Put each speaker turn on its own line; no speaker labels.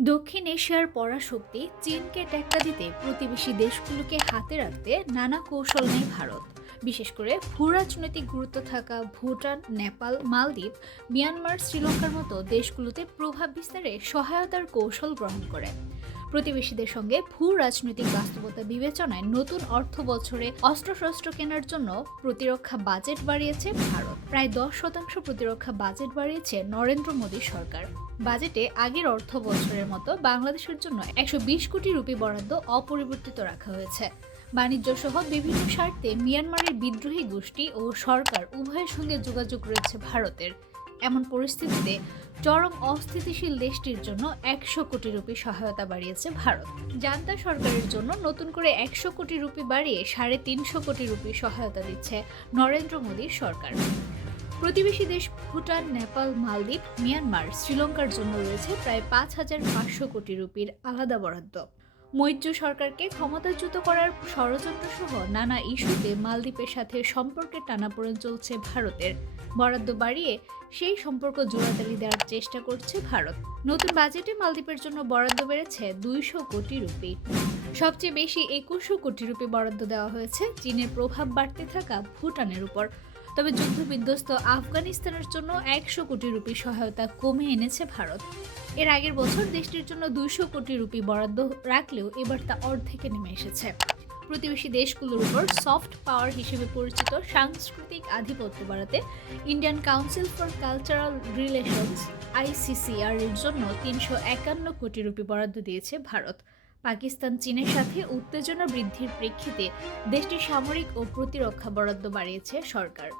দক্ষিণ এশিয়ার পরাশক্তি চীনকে টেক্কা দিতে প্রতিবেশী দেশগুলোকে হাতে রাখতে নানা কৌশল নেয় ভারত। বিশেষ করে ভূরাজনৈতিক গুরুত্ব থাকা ভুটান, নেপাল, মালদ্বীপ, মিয়ানমার, শ্রীলঙ্কার মতো দেশগুলোতে প্রভাব বিস্তারে সহায়তার কৌশল গ্রহণ করে। প্রতিবেশীদের সঙ্গে ভূ রাজনৈতিক বাস্তবতা বিবেচনায় নতুন অর্থ বছরে অস্ত্রশস্ত্র কেনার জন্য প্রতিরক্ষা বাজেট বাড়িয়েছে ভারত। প্রায় দশ শতাংশ প্রতিরক্ষা বাজেট বাড়িয়েছে নরেন্দ্র মোদী সরকার। বাজেটে আগের অর্থ বছরের মতো বাংলাদেশের জন্য একশো বিশ কোটি রুপি বরাদ্দ অপরিবর্তিত রাখা হয়েছে। বাণিজ্য সহ বিভিন্ন স্বার্থে মিয়ানমারের বিদ্রোহী গোষ্ঠী ও সরকার উভয়ের সঙ্গে যোগাযোগ রয়েছে ভারতের। এমন পরিস্থিতিতে চরম অস্থিতিশীল দেশটির জন্য একশো কোটি রুপি সহায়তা বাড়িয়েছে ভারত। জান্তা সরকারের জন্য নতুন করে একশো কোটি রুপি বাড়িয়ে সাড়ে তিনশো কোটি রুপি সহায়তা দিচ্ছে নরেন্দ্র মোদীর সরকার। প্রতিবেশী দেশ ভুটান, নেপাল, মালদ্বীপ, মিয়ানমার, শ্রীলঙ্কার জন্য রয়েছে প্রায় পাঁচ হাজার পাঁচশো কোটি রুপির আলাদা বরাদ্দ। মৈত্র সরকারকে ক্ষমতাচ্যুত করার ষড়যন্ত্র সহ নানা ইস্যুতে মালদ্বীপের সাথে সম্পর্কের টানাপোড়েন চলছে ভারতের। বরাদ্দ বাড়িয়ে সেই সম্পর্ক জোড়াতালি দেওয়ার চেষ্টা করছে ভারত। নতুন বাজেটে মালদ্বীপের জন্য বরাদ্দ বেড়েছে দুইশো কোটি রুপি। সবচেয়ে বেশি একুশশো কোটি রুপি বরাদ্দ দেওয়া হয়েছে চীনের প্রভাব বাড়তে থাকা ভুটানের উপর। তবে যুদ্ধবিধ্বস্ত আফগানিস্তানের জন্য একশো কোটি রুপি সহায়তা কমে এনেছে ভারত। এর আগের বছর দেশটির জন্য দুইশো কোটি রুপি বরাদ্দ রাখলেও এবার তা অর্ধেকে নেমে এসেছে। প্রতিবেশী দেশগুলোর উপর সফট পাওয়ার হিসেবে পরিচিত সাংস্কৃতিক আধিপত্য বাড়াতে Indian council for cultural relations ICCR এর জন্য তিনশো একান্ন কোটি রুপি বরাদ্দ দিয়েছে ভারত। পাকিস্তান, চীনের সাথে উত্তেজনা বৃদ্ধির প্রেক্ষিতে দেশটির সামরিক ও প্রতিরক্ষা বরাদ্দ বাড়িয়েছে সরকার।